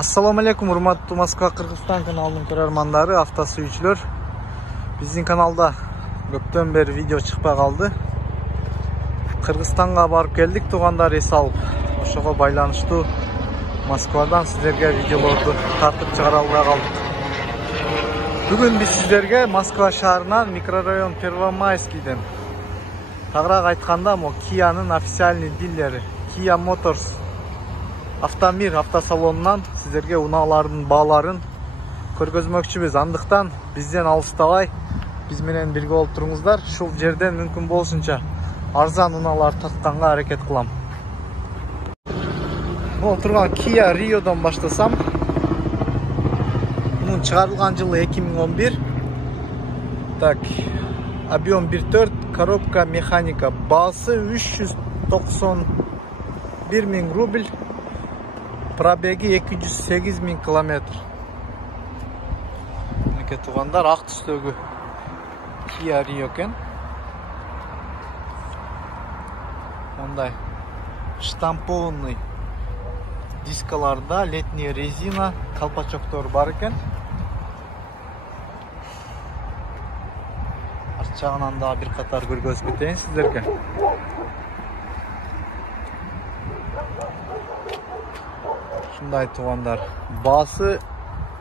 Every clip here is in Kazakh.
Assalamu alaikum, урматтуу Москва Кыргызстан каналынын көрөрмандары, авто сүйүүчүлөр. Биздин каналда көптөн бери видео чыкпай калды. Кыргызстанга барып келдик, туугандар эс алып. Ошого байланыштуу Москвадан сиздерге видеолорду тартып чыгара албай калдык. Бүгүн биз сиздерге Москва шаарынан микрорайон Первомайскийден, тагыраак айтканда, Kia'нын официальный дилери Kia Motors Автомир автосалонунан сиздерге унаалардын бааларын көргөзмөкчүбүз. Андыктан бизден алыстабай, биз менен бирге болуп туруңуздар. Ушул жерден мүмкүн болушунча арзан унаалар тартканга аракет кылам. Болуп турган Kia Rio'дон баштасам. Мунун чыгарылган жылы 2011. Так, объем 1.4, коробка механика, баасы 391 000 рубль. Пробеги 208 000 километр. Мынакей туугандар, ак түстөгү Kia Rio экен. Мындай штампованный дискаларда летняя резина, колпачоктор бар экен. Арт жагынан да бир катар көргөзүп кетейин сиздерге. Шундай туугандар, баасы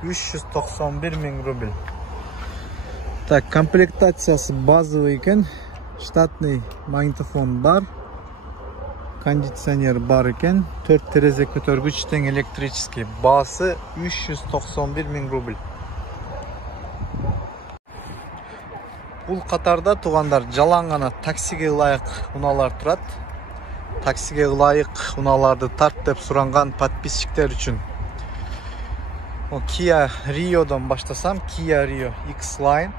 391 000 рубль. Так, комплектациясы базовый экен. Штатный магнитофон бар. Кондиционер бар экен. 4 терезе көтөргүч тең электрический. Баасы 391 000 рубль. Бул катарда туугандар жалаң гана таксиге ылайык унаалар турат. Таксиге ылайык унааларды тарт деп суранган подписчиктер үчүн. Kia Rio'дон баштасам, Kia Rio X-Line.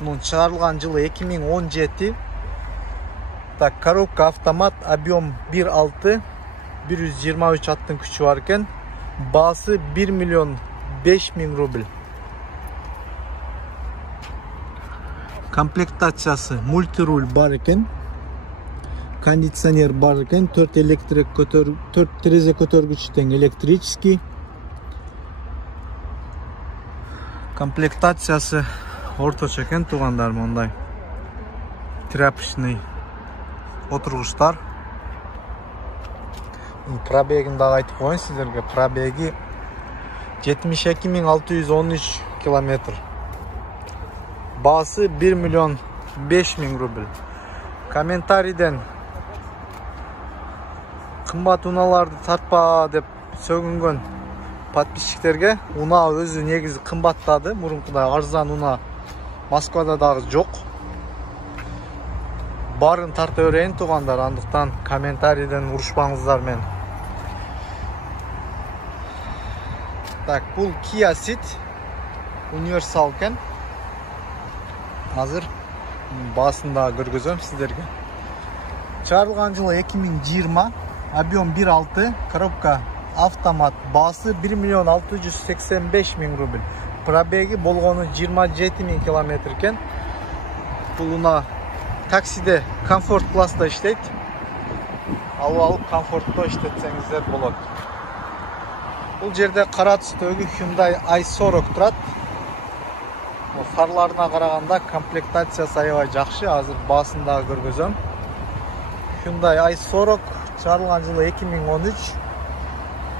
Мунун чыгарылган жылы 2017. Так, коробка автомат, объем 1.6, 123 аттын күчү бар экен. Баасы 1 500 000 рубль. Комплектациясы мультируль бар экен. Кондиционер бар экен, 4 терезе көтөргүч тең электрический. Комплектациясы орточо экен туугандар, мындай тряпочный отургучтар. Пробегин дагы айтып коеюн сиздерге. Пробеги 72 613 километр. Баасы 1 500 000 рубль. Комментарийден кымбат унааларды тартпа деп сөгүнгөн подписчиктерге унаа өзү негизи кымбаттады. Мурункудай арзан унаа Москвада дагы жок. Барын тарта берейин туугандар, андыктан комментарийден урушпаңыздар мен. Так, бул Kia Ceed универсал экен. Азыр баасында көргөзөм сиздерге. Чыгарылган жылы 2020, объем 1.6, коробка автомат, баасы 1 685 000 рубль. Пробеги болгону 27 000 километр экен. Бул унаа таксиде комфорт класста иштейт. Алып комфортто иштетсеңиздер болот. Бул жерде кара түстөгү Hyundai i40 турат. Фарларына караганда комплектациясы аябай жакшы. Азыр баасында көргөзөм. Hyundai i40 чыгарылган жылы 2013.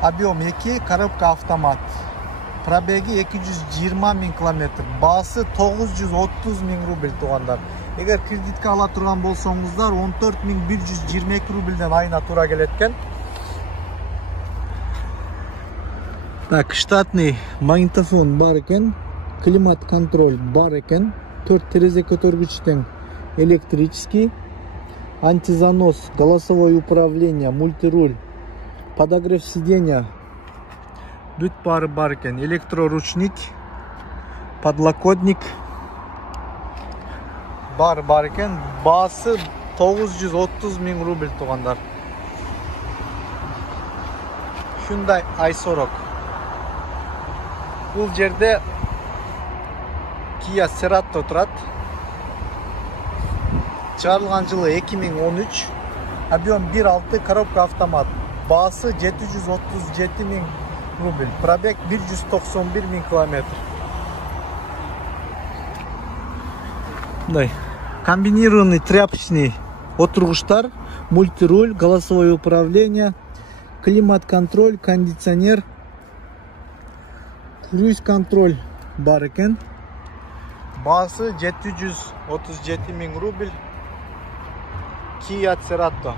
Объем 2, коробка автомат. Пробеги 220 000 километр. Баасы 930 000 рубль туугандар. Эгер кредитке ала турган болсоңуздар 14 122 рубльден айына туура келет экен. Так, штатный магнитофон бар экен. Климат контроль бар экен. 4 терезе көтөргүч тең электрический. Антизанос, голосовое управление, мультируль, подогрев сиденья, бүт бары бар экен. Электроручник, подлокотник бар экен. Баасы 930 000 рубль туугандар. Hyundai i40. Бул жерде Kia Cerato турат. Чыгарылган жылы 2013. Объем 1.6, коробка автомат. Баасы 737 000 рубль. Пробег 191 000 километр. Мындай комбинированный тряпочный отыргучтар, мультируль, голосовое управление, климат-контроль, кондиционер, круиз-контроль бар экен. Баасы 737 000 рубль. Kia Cerato.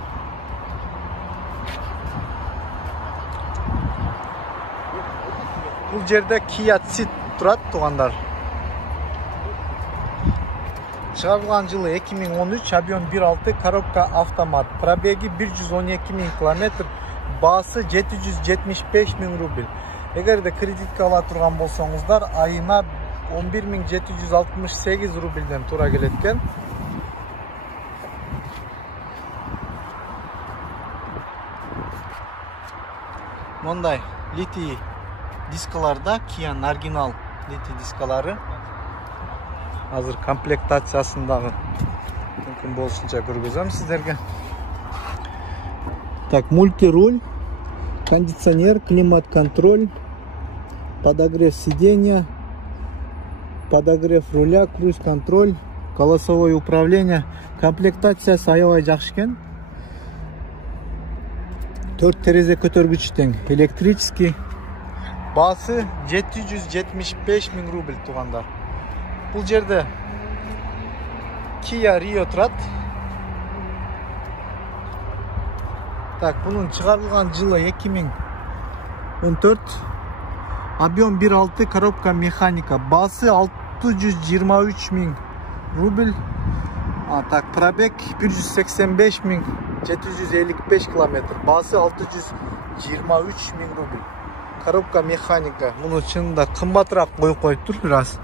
Бул жерде Kia Ceed турат, туугандар. Чыгарылган жылы 2013, объем 1.6, коробка автомат. Пробеги 112 000 километр, баасы 775 000 рубль. Эгерде кредитке ала турган болсоңуздар, айына 11 768 рубльден туура келет экен. Мондай литий дискаларда Kia'нын оригинал литий дискалары. Азыр комплектациясындагы мүмкүн болушунча көргөзөм сиздерге. Так, мультируль, кондиционер, климат-контроль, подогрев сиденья, подогрев руля, круиз-контроль, голосовое управление. Комплектациясы аябай жакшы экен. 4 терезе көтөргүч тең, электрический. Баасы 775 000 рубль, туугандар. Бул жерде Kia Rio турат. Так, бунун чыгарылган жылы 2014. Объем 1.6, коробка механика. Баасы 623 000 рубль. Так, пробег 185 755 километр. Баасы 623 000 рубль. Коробка механика. Муну чынында кымбатыраак коюп коюптур бир аз.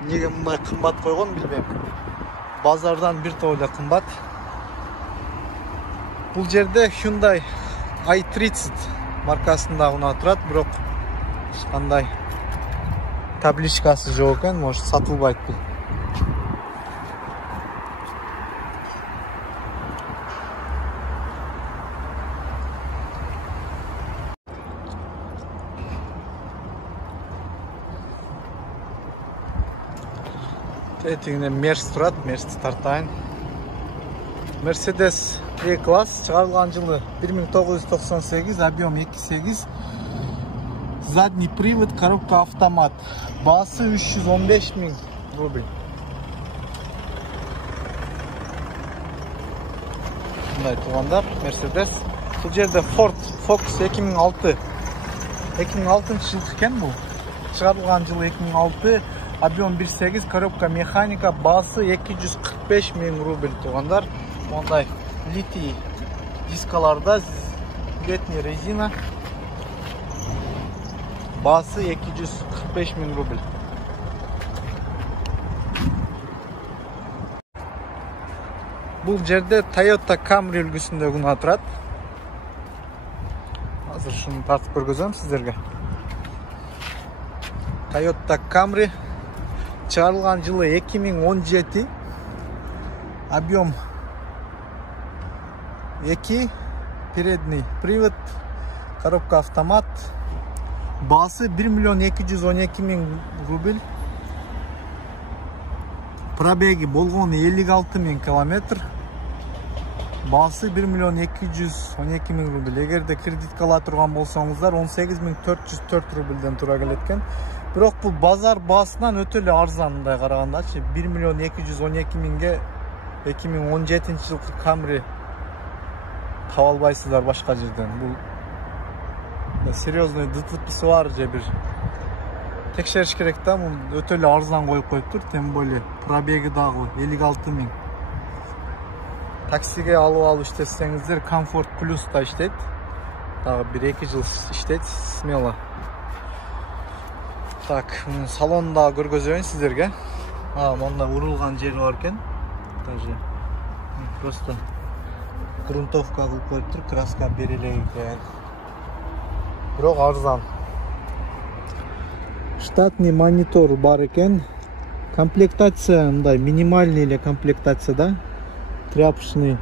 Неге мындай кымбат койгон билбейм. Базардан бир топ эле кымбат. Бул жерде Hyundai i30 маркасында гана турат, бирок эч кандай табличкасы жок экен, может сатылбайт бул. Тетигине Мерс турат, Мерсти тартайын. Mercedes E-класс, чыгарылган жылы 1998, объем 2.8, задний привод, коробка автомат. Баасы 315 000 рубль. Мындай туугандар, Mercedes. Бул жерде Ford Focus 2006. 2006 экен бул. Чыгарылган жылы 2006, объем 1.8, коробка механика, баасы 245 000 рубль, туугандар. Мондай литий дискаларда летний резина. Баасы 245 000 рубль. Бул жерде Toyota Camry үлгүсүндө гана турат. Азыр шуну тартып көргөзөм сиздерге. Toyota Camry чыгарылган жылы 2017. Объем 2, передний привод, коробка автомат. Баасы 1 212 000 рубль. Пробеги болгону 56 000 километр. Баасы 1 212 000 рубль. Эгерде кредитке ала турган болсоңуздар 18 404 рубльден туура келет экен. Бирок бул базар баасынан өтө эле арзан мындай карагандачы. 1 212 000ге 2017 жылкы Camry таба албайсыздар башка жерден. Бул серьезный ДТП'си бар же бир текшериш керек да. Бул өтө эле арзан коюп коюптур, тем более пробеги дагы 56 000. Таксиге алып иштесеңиздер Comfort Plus да иштейт. Дагы 1-2 жыл иштейт, смело. Так, салонун дагы көргөзөйүн сиздерге. Монда урулган жери бар экен. Даже просто грунтовка кылып коюптур, краска берилек экен. Бирок арзан. Штатный монитор бар экен. Комплектация мындай минимальный эле комплектация да. Тряпочный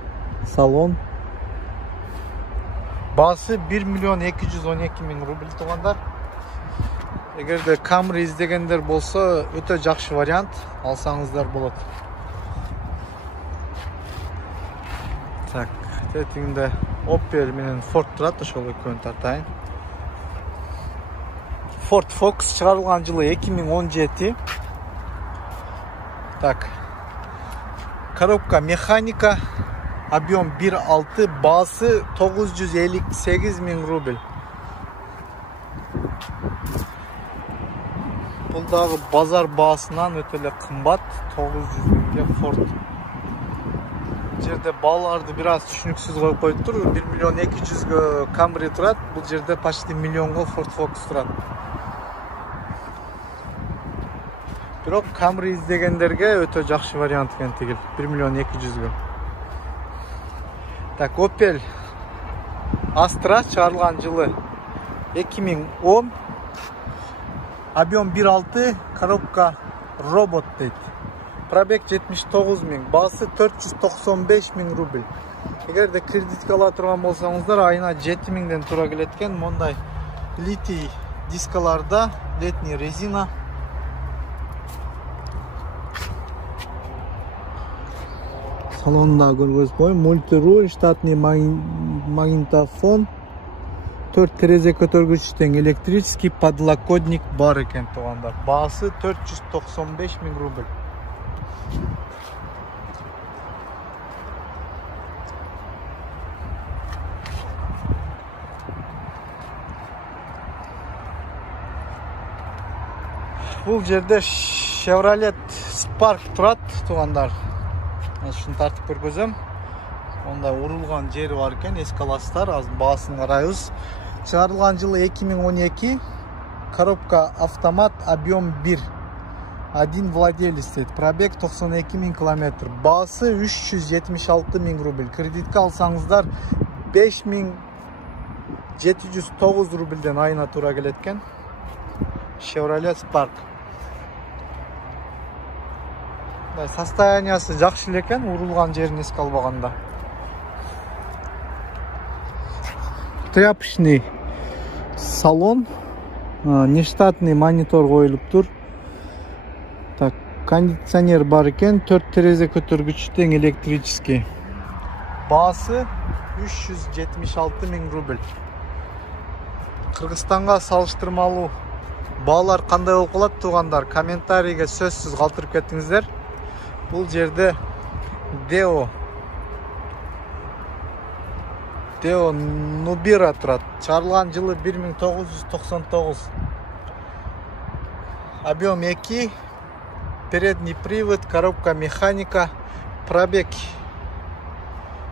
салон. Baası 1 milyon 212 ming rubl tuğanlar. Eğer de Camry izlegenler bolsa öte жақсы variant alsanızlar болады. Так, tetinde Opel менен Ford турат, ошол экөөнү тартайын. Ford Focus чыгарылган жылы 2017. Так. Коробка механика, объем 1.6, baası 958 ming rubl. Бұл дағы базар baasынан өтеле қымбат, 900 mingге Ford. Жерде балаларды biraz түшүнүксүз коюп коюптур. 1 миллион 200ге Camry турат, бул жерде почти миллионго Ford Focus турат. Бирок Camry издегендерге өтө жакшы вариант экен тигил, 1 миллион 200ге. Так, Opel Astra чыгарылган жылы 2010. Объем 1.6, коробка робот дейт. Пробег 79 миң, baасы 495 миң рубль. Эгер де кредитке ала турган болсоңуздар, айына 7 миңден тура келет экен. Мондай литий дискаларда, летний резина. Салонда көргөзүп коеюн. Мультируль, штатный магнитофон, 4 терезе көтөргүч тең, электрический подлокотник бар экен тугандар. Baасы 495 миң рубль. Бул жерде Chevrolet Spark турат тугандар. Шуну тартып көргөзөм. Онда урулган жери бар экен, эски аласыздар, азыр баасын карайбыз. Чыгарылган жылы 2012. Коробка автомат, объем 1. Один владелец дейт. Пробег 92 миң километр. Baасы 376 миң рубль. Кредитке алсаңыздар 5709 рубльден айына тура келет экен. Chevrolet Spark. Состояниясы жакшы эле экен, урулган жерин эске албаганда. Тряпочный салон, нештатный монитор коюлуптур. Так, кондиционер бар экен, 4 терезе көтөргүч тең, электрический. Baасы 376 миң рубль. Кыргызстанга салыштырмалуу баалар кандай болуп калат тугандар? Комментарийге сөзсүз калтырып кеттиңиздер. Бул жерде Deo Nubira турат. Чыгарылган жылы 1999. Объем 2, передний привод, коробка механика, пробег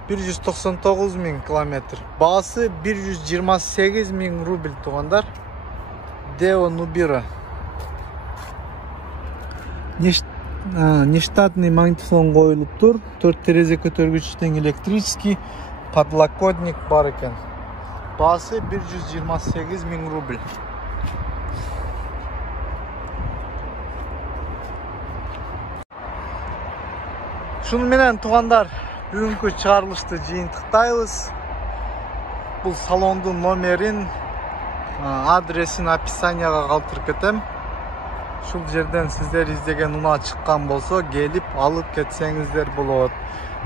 199 миң километр. Baасы 128 миң рубль тугандар. Deo Nubira. Нештатный магнитофон коюлуптур. 4 терезе көтөргүч тең, электрический подлокотник бар экен. Baасы 128 миң рубль. Шуну менен тугандар, бүгүнкү чыгарылышты жыйынтыктайбыз. Бул салондун номерин, адресин описанияга калтырып кетем. Шул жерден сиздер издеген унаа чыккан болсо, келип алып кетсеңиздер болот.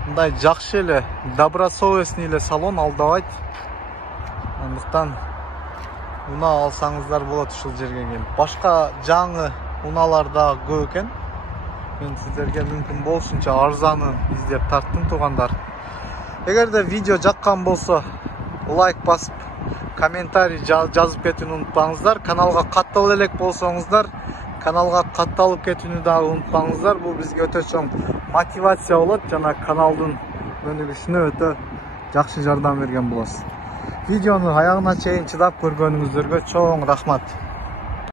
Мындай жакшы эле, добросовестный эле салон, алдабайт. Андыктан унаа алсаңыздар болот ушул жерге келип. Башка жаңы унаалар да көп экен. Мен сиздерге мүмкүн болушунча арзанын издеп тарттым тугандар. Эгерде видео жаккан болсо, лайк басып, комментарий жазып кетүүнү унутпаңыздар. Каналга катталып элек болсоңуздар, каналга катталып кетүүнү дагы унутпаңыздар. Бул бизге өтө чоң мотивация болот жана каналдын өнүгүшүнө өтө жакшы жардам берген болосуз. Видеону аягына чейин чыдап көргөнүңүздөргө чоң рахмат.